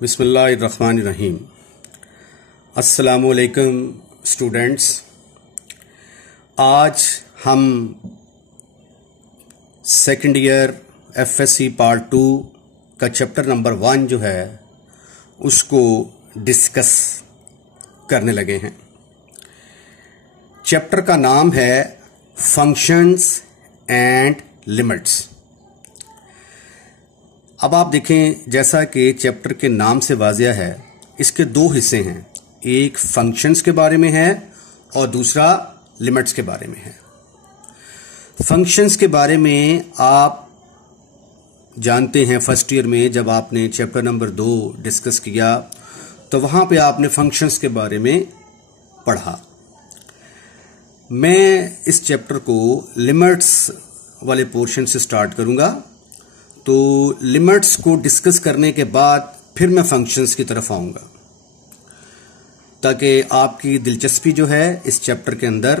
बिस्मिल्लाहिर्रहमानिर्रहीम। अस्सलामुअलैकुम स्टूडेंट्स। आज हम सेकंड ईयर एफएससी पार्ट 2 का चैप्टर नंबर 1 जो है उसको डिस्कस करने लगे हैं। चैप्टर का नाम है फंक्शंस एंड लिमिट्स। अब आप देखें, जैसा कि चैप्टर के नाम से वाज़िया है, इसके दो हिस्से हैं। एक फंक्शंस के बारे में है और दूसरा लिमिट्स के बारे में है। फंक्शंस के बारे में आप जानते हैं, फर्स्ट ईयर में जब आपने चैप्टर नंबर 2 डिस्कस किया तो वहाँ पे आपने फंक्शंस के बारे में पढ़ा। मैं इस चैप्टर को लिमिट्स वाले पोर्शन से स्टार्ट करूँगा, तो लिमिट्स को डिस्कस करने के बाद फिर मैं फंक्शंस की तरफ आऊँगा, ताकि आपकी दिलचस्पी जो है इस चैप्टर के अंदर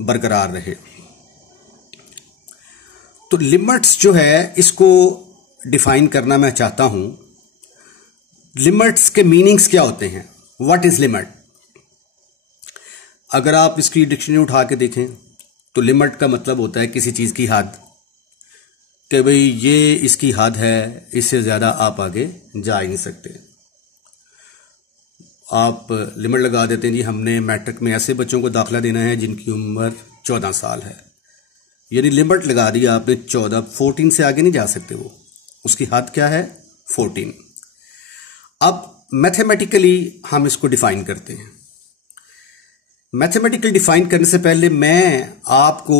बरकरार रहे। तो लिमिट्स जो है इसको डिफाइन करना मैं चाहता हूँ। लिमिट्स के मीनिंग्स क्या होते हैं? What is limit? अगर आप इसकी डिक्शनरी उठा के देखें तो लिमिट का मतलब होता है किसी चीज़ की हद, कि भाई ये इसकी हद है, इससे ज़्यादा आप आगे जा ही नहीं सकते। आप लिमिट लगा देते हैं, जी हमने मैट्रिक में ऐसे बच्चों को दाखिला देना है जिनकी उम्र 14 साल है, यानी लिमिट लगा दी आपने 14, 14 से आगे नहीं जा सकते। वो उसकी हद क्या है? 14। अब मैथमेटिकली हम इसको डिफाइन करते हैं। मैथमेटिकल डिफाइन करने से पहले मैं आपको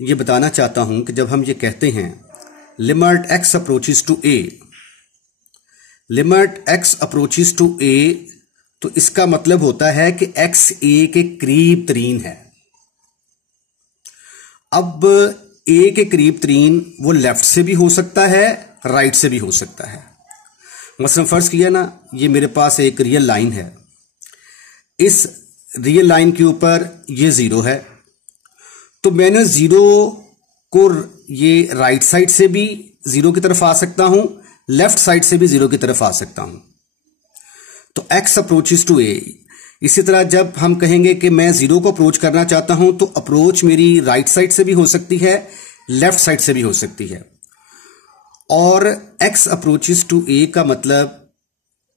ये बताना चाहता हूं कि जब हम ये कहते हैं limit x approaches to a, limit x approaches to a, तो इसका मतलब होता है कि एक्स ए के करीब तरीन है। अब ए के करीब तरीन वो लेफ्ट से भी हो सकता है, राइट से भी हो सकता है। मसलन फर्ज किया ना, ये मेरे पास एक रियल लाइन है, इस रियल लाइन के ऊपर ये 0 है, तो मैंने 0 को ये राइट साइड से भी 0 की तरफ आ सकता हूं, लेफ्ट साइड से भी 0 की तरफ आ सकता हूं। तो x अप्रोचेस टू a। इसी तरह जब हम कहेंगे कि मैं 0 को अप्रोच करना चाहता हूं, तो अप्रोच मेरी राइट साइड से भी हो सकती है, लेफ्ट साइड से भी हो सकती है। और x अप्रोचेस टू a का मतलब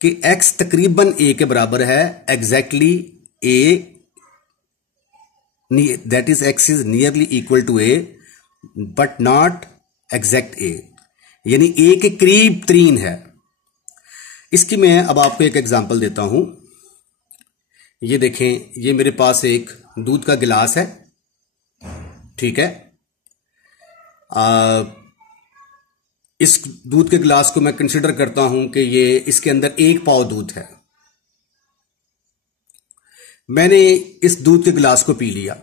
कि x तकरीबन a के बराबर है, exactly a, that is x is nearly equal to a but not exact a, यानी a के करीब तरीन है। इसकी मैं अब आपको एक एग्जांपल देता हूं। ये देखें, ये मेरे पास एक दूध का गिलास है, ठीक है। इस दूध के गिलास को मैं कंसिडर करता हूं कि ये इसके अंदर 1 पाव दूध है। मैंने इस दूध के गिलास को पी लिया।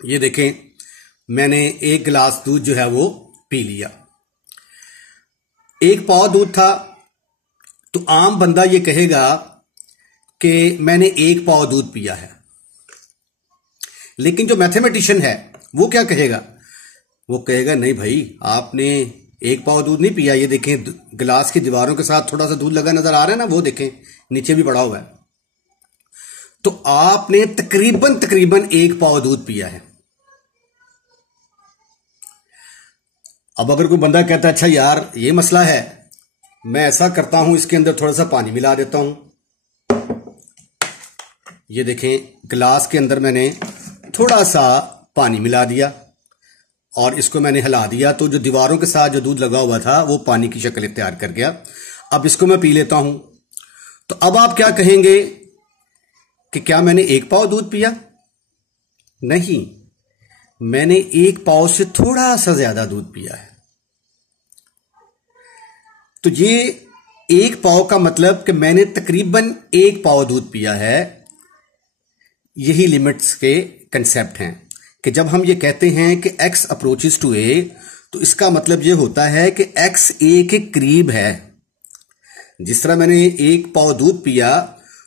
ये देखें, मैंने 1 गिलास दूध जो है वो पी लिया। 1 पाव दूध था, तो आम बंदा ये कहेगा कि मैंने 1 पाव दूध पिया है। लेकिन जो मैथमेटिशियन है वो क्या कहेगा? वो कहेगा नहीं भाई, आपने 1 पाव दूध नहीं पिया। ये देखें, गिलास की दीवारों के साथ थोड़ा सा दूध लगा नजर आ रहा है ना, वो देखें नीचे भी पड़ा हुआ है। तो आपने तकरीबन 1 पाव दूध पिया है। अब अगर कोई बंदा कहता है अच्छा यार ये मसला है, मैं ऐसा करता हूं, इसके अंदर थोड़ा सा पानी मिला देता हूं। ये देखें, गिलास के अंदर मैंने थोड़ा सा पानी मिला दिया और इसको मैंने हिला दिया, तो जो दीवारों के साथ जो दूध लगा हुआ था वो पानी की शक्ल इख्तियार कर गया। अब इसको मैं पी लेता हूं, तो अब आप क्या कहेंगे कि क्या मैंने 1 पाव दूध पिया? नहीं, मैंने 1 पाव से थोड़ा सा ज्यादा दूध पिया है। तो ये 1 पाव का मतलब कि मैंने तकरीबन 1 पाव दूध पिया है। यही लिमिट्स के कंसेप्ट हैं कि जब हम ये कहते हैं कि x अप्रोचेस टू a, तो इसका मतलब ये होता है कि x a के करीब है। जिस तरह मैंने 1 पाव दूध पिया,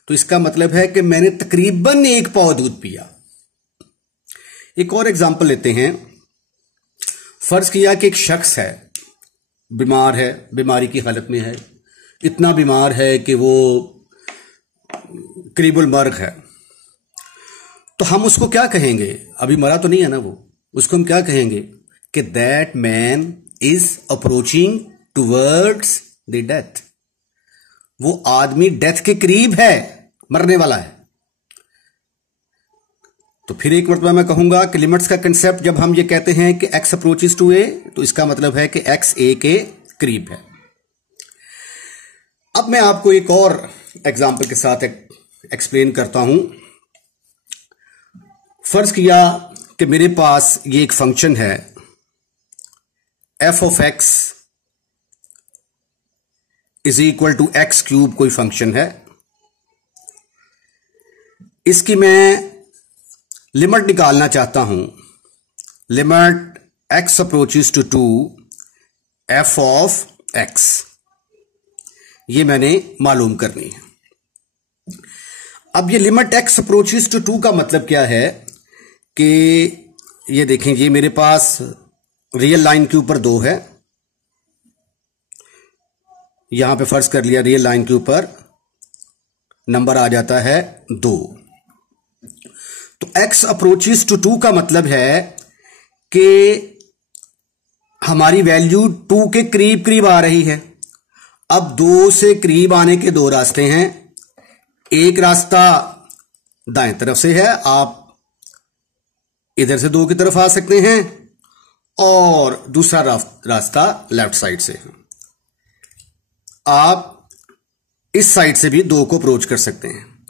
तो इसका मतलब है कि मैंने तकरीबन 1 पाव दूध पिया। एक और एग्जांपल लेते हैं। फर्ज किया कि एक शख्स है, बीमार है, बीमारी की हालत में है, इतना बीमार है कि वो करीबुल मर्ग है। तो हम उसको क्या कहेंगे? अभी मरा तो नहीं है ना वो, उसको हम क्या कहेंगे कि that man is approaching towards the death. वो आदमी डेथ के करीब है, मरने वाला है। तो फिर एक मरतबा मैं कहूंगा कि लिमिट्स का कंसेप्ट जब हम ये कहते हैं कि x अप्रोचेस टू a, तो इसका मतलब है कि x a के करीब है। अब मैं आपको एक और एग्जांपल के साथ एक्सप्लेन करता हूं। फर्ज किया कि मेरे पास ये एक फंक्शन है f of x is equal to x cube, कोई फंक्शन है। इसकी मैं लिमिट निकालना चाहता हूं, limit x approaches to 2 f of x, ये मैंने मालूम करनी है। अब ये लिमिट x अप्रोचेस टू 2 का मतलब क्या है कि ये देखें, ये मेरे पास रियल लाइन के ऊपर 2 है, यहां पे फर्ज कर लिया रियल लाइन के ऊपर नंबर आ जाता है 2। तो x अप्रोचेस टू 2 का मतलब है कि हमारी वैल्यू 2 के करीब करीब आ रही है। अब 2 से करीब आने के 2 रास्ते हैं। एक रास्ता दाएं तरफ से है, आप इधर से 2 की तरफ आ सकते हैं, और दूसरा रास्ता लेफ्ट साइड से है। आप इस साइड से भी 2 को अप्रोच कर सकते हैं,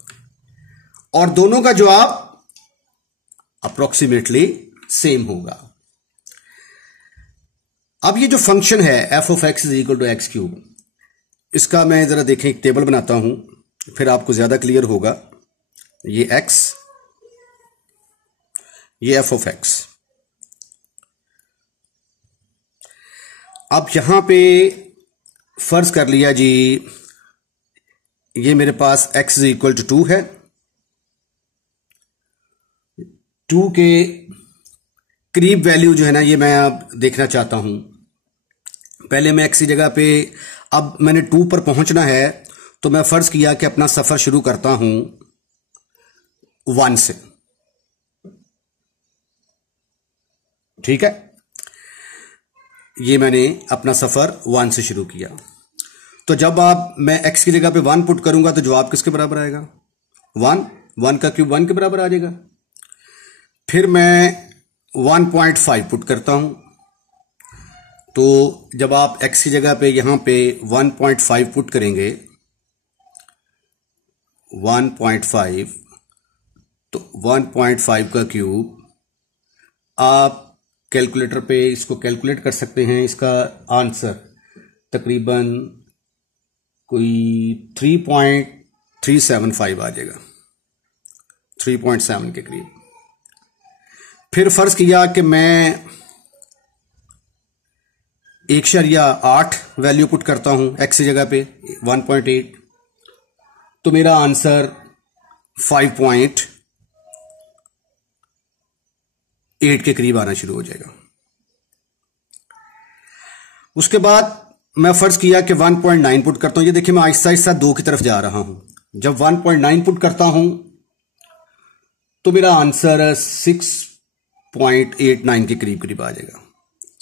और दोनों का जवाब अप्रोक्सीमेटली सेम होगा। अब ये जो फंक्शन है f of x is equal to x cube, इसका मैं जरा देखें एक टेबल बनाता हूं, फिर आपको ज्यादा क्लियर होगा। ये x, ये f ऑफ x। अब यहां पे फर्ज कर लिया जी, ये मेरे पास x इज इक्वल टू 2 है। 2 के करीब वैल्यू जो है ना, ये मैं अब देखना चाहता हूं। पहले मैं x की जगह पे, अब मैंने 2 पर पहुंचना है, तो मैं फर्ज किया कि अपना सफर शुरू करता हूं 1 से। ठीक है, ये मैंने अपना सफर 1 से शुरू किया। तो जब मैं x की जगह पे 1 पुट करूंगा तो जवाब किसके बराबर आएगा? 1 का क्यूब 1 के बराबर आ जाएगा। फिर मैं 1.5 पुट करता हूं, तो जब आप x की जगह पे यहां पे 1.5 पुट करेंगे, 1.5, तो 1.5 का क्यूब, आप कैलकुलेटर पे इसको कैलकुलेट कर सकते हैं। इसका आंसर तकरीबन कोई 3.375 आ जाएगा, 3.7 के करीब। फिर फर्ज किया कि मैं 1.8 वैल्यू पुट करता हूं x की जगह पे 1.8, तो मेरा आंसर 5.8 के करीब आना शुरू हो जाएगा। उसके बाद मैं फर्ज किया कि 1.9 पुट करता हूं। ये देखिए, मैं आहिस्ता आहिस्ता 2 की तरफ जा रहा हूं। जब 1.9 पुट करता हूं तो मेरा आंसर 6.89 के करीब करीब आ जाएगा,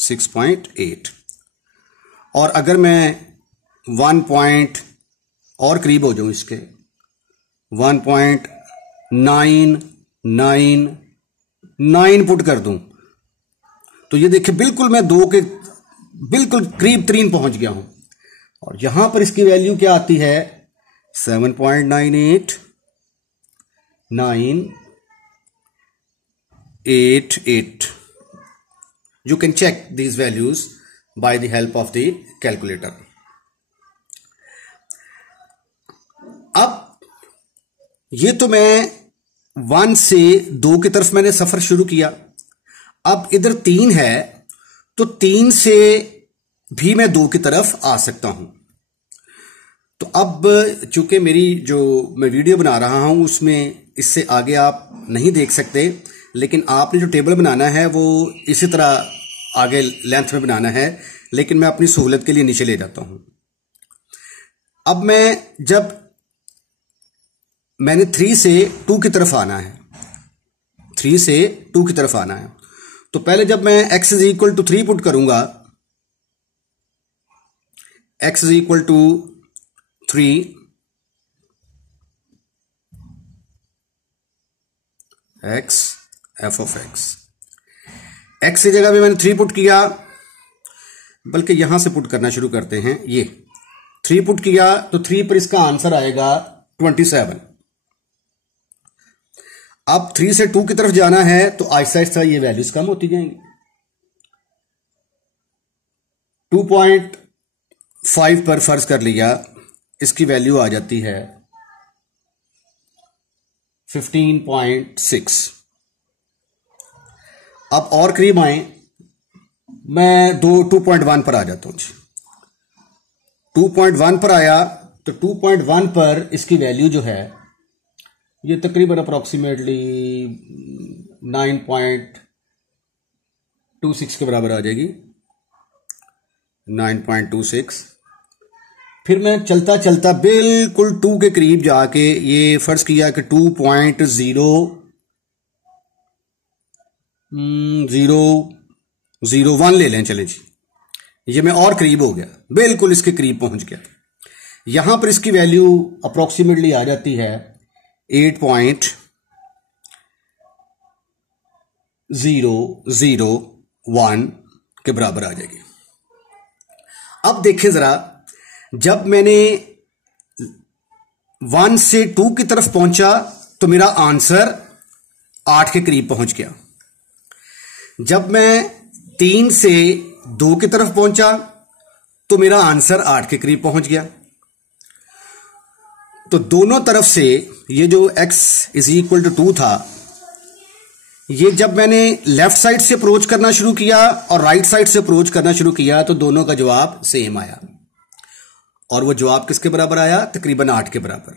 6.8। और अगर मैं 1 पॉइंट और करीब हो जाऊं इसके, 1.999 पुट कर दूं, तो ये देखिए बिल्कुल मैं 2 के बिल्कुल करीब तरीन पहुंच गया हूं। और यहां पर इसकी वैल्यू क्या आती है? 7.98988। You can check these values by the help of the calculator. अब ये तो मैं 1 से 2 की तरफ मैंने सफर शुरू किया। अब इधर 3 है, तो 3 से भी मैं 2 की तरफ आ सकता हूं। तो अब चूंकि मेरी जो मैं वीडियो बना रहा हूं उसमें इससे आगे आप नहीं देख सकते, लेकिन आपने जो टेबल बनाना है वो इसी तरह आगे लेंथ में बनाना है, लेकिन मैं अपनी सहूलत के लिए नीचे ले जाता हूं। अब मैंने 3 से 2 की तरफ आना है, 3 से 2 की तरफ आना है, तो पहले जब मैं x is equal to 3 put करूंगा, x is equal to 3, x f of x की जगह पे मैंने 3 पुट किया, बल्कि यहां से पुट करना शुरू करते हैं। ये 3 पुट किया तो 3 पर इसका आंसर आएगा 27। अब 3 से 2 की तरफ जाना है तो आहिस्ता आहिस्ता ये वैल्यूज कम होती जाएंगी। 2.5 पर फर्ज कर लिया, इसकी वैल्यू आ जाती है 15.6। अब और करीब आए, मैं 2.1 पर आ जाता हूं। 2.1 पर आया तो 2.1 पर इसकी वैल्यू जो है ये तकरीबन अप्रॉक्सीमेटली 9.26 के बराबर आ जाएगी, 9.26। फिर मैं चलता चलता बिल्कुल 2 के करीब जाके ये फर्ज किया कि 2.001 ले लें, चले जी, ये मैं और करीब हो गया, बिल्कुल इसके करीब पहुंच गया। यहां पर इसकी वैल्यू अप्रॉक्सीमेटली आ जाती है 8.001 के बराबर आ जाएगी। अब देखें जरा, जब मैंने 1 से 2 की तरफ पहुंचा तो मेरा आंसर 8 के करीब पहुंच गया। जब मैं 3 से 2 की तरफ पहुंचा तो मेरा आंसर 8 के करीब पहुंच गया। तो दोनों तरफ से ये जो x इज इक्वल टू 2 था, ये जब मैंने लेफ्ट साइड से अप्रोच करना शुरू किया और राइट साइड से अप्रोच करना शुरू किया तो दोनों का जवाब सेम आया, और वो जवाब किसके बराबर आया? तकरीबन 8 के बराबर।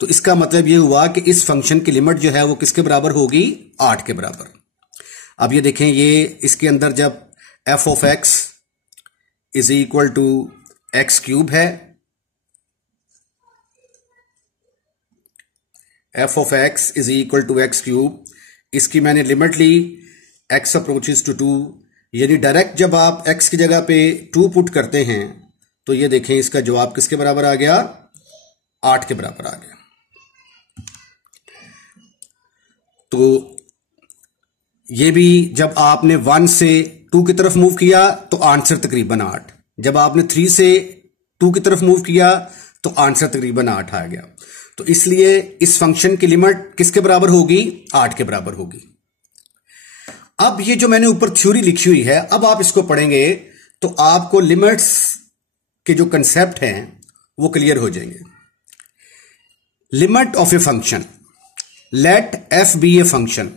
तो इसका मतलब ये हुआ कि इस फंक्शन की लिमिट जो है वो किसके बराबर होगी? 8 के बराबर। अब ये देखें, ये इसके अंदर जब f of x is equal to x cube है, f of x is equal to x cube, इसकी मैंने लिमिट ली x अप्रोचेस टू 2, यानी डायरेक्ट जब आप x की जगह पे 2 पुट करते हैं तो ये देखें इसका जवाब किसके बराबर आ गया? 8 के बराबर आ गया। तो ये भी जब आपने 1 से 2 की तरफ मूव किया तो आंसर तकरीबन 8, जब आपने 3 से 2 की तरफ मूव किया तो आंसर तकरीबन 8 आ गया। तो इसलिए इस फंक्शन की लिमिट किसके बराबर होगी? 8 के बराबर होगी। अब ये जो मैंने ऊपर थ्योरी लिखी हुई है, अब आप इसको पढ़ेंगे तो आपको लिमिट्स के जो कंसेप्ट हैं वो क्लियर हो जाएंगे। Limit of a function, let F be a function.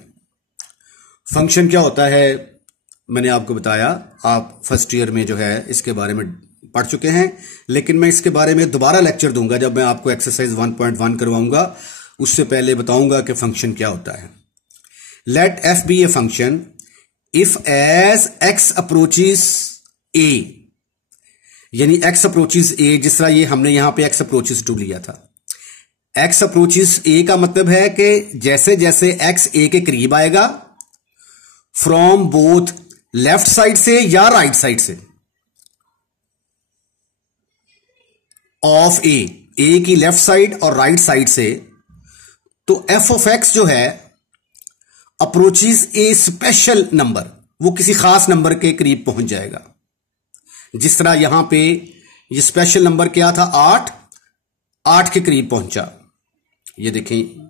Function क्या होता है मैंने आपको बताया, आप फर्स्ट ईयर में जो है इसके बारे में पढ़ चुके हैं, लेकिन मैं इसके बारे में दोबारा लेक्चर दूंगा जब मैं आपको एक्सरसाइज 1.1 करवाऊंगा। उससे पहले बताऊंगा कि फंक्शन क्या होता है। Let F be a function if as x approaches a, यानी एक्स अप्रोचेस ए, जिस तरह ये हमने यहां पे एक्स अप्रोचेस 2 लिया था। एक्स अप्रोचेस ए का मतलब है कि जैसे जैसे एक्स ए के करीब आएगा, फ्रॉम बोथ लेफ्ट साइड से या राइट साइड से ऑफ ए, ए की लेफ्ट साइड और राइट साइड से, तो एफ ऑफ एक्स जो है अप्रोचेस ए स्पेशल नंबर, वो किसी खास नंबर के करीब पहुंच जाएगा। जिस तरह यहां पे ये स्पेशल नंबर क्या था? 8 के करीब पहुंचा। ये देखें,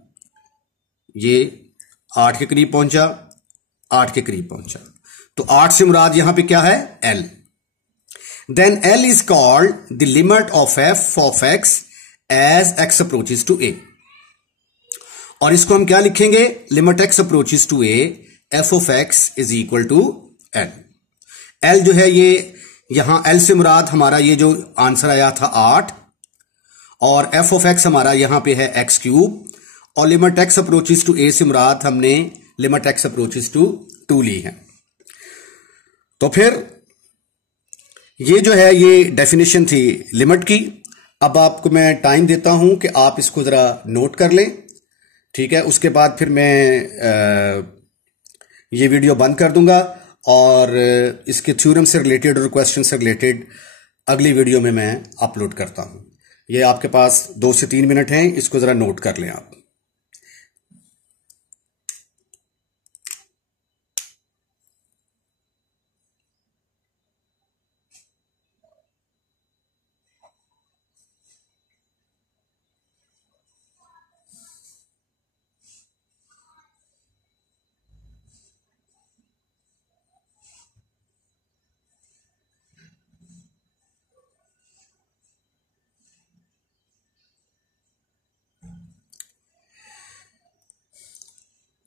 ये 8 के करीब पहुंचा, 8 के करीब पहुंचा। तो 8 से मुराद यहां पे क्या है? L। Then L is called the limit of f of x as x approaches to a। और इसको हम क्या लिखेंगे? Limit x approaches to a, f of x is equal to L। L जो है ये यहां L से मुराद हमारा ये जो आंसर आया था 8, और f ऑफ x हमारा यहां पे है x क्यूब, और limit x approaches to a से मुराद हमने लिमिट एक्स अप्रोचेस टू 2 ली है। तो फिर ये जो है ये डेफिनेशन थी लिमिट की। अब आपको मैं टाइम देता हूं कि आप इसको जरा नोट कर लें, ठीक है। उसके बाद फिर मैं ये वीडियो बंद कर दूंगा और इसके थ्योरम से रिलेटेड और क्वेश्चन से रिलेटेड अगली वीडियो में मैं अपलोड करता हूं। ये आपके पास 2 से 3 मिनट हैं, इसको जरा नोट कर लें आप।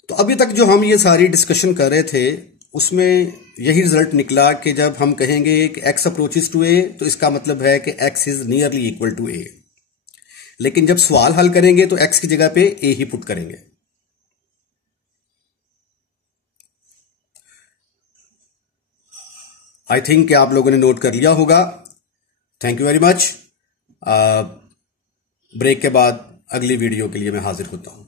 तो अभी तक जो हम ये सारी डिस्कशन कर रहे थे उसमें यही रिजल्ट निकला कि जब हम कहेंगे कि x अप्रोचेस टू a तो इसका मतलब है कि x is nearly equal to a। लेकिन जब सवाल हल करेंगे तो x की जगह पे a ही पुट करेंगे। आई थिंक कि आप लोगों ने नोट कर लिया होगा। Thank you very much. Break के बाद अगली वीडियो के लिए मैं हाजिर होता हूं।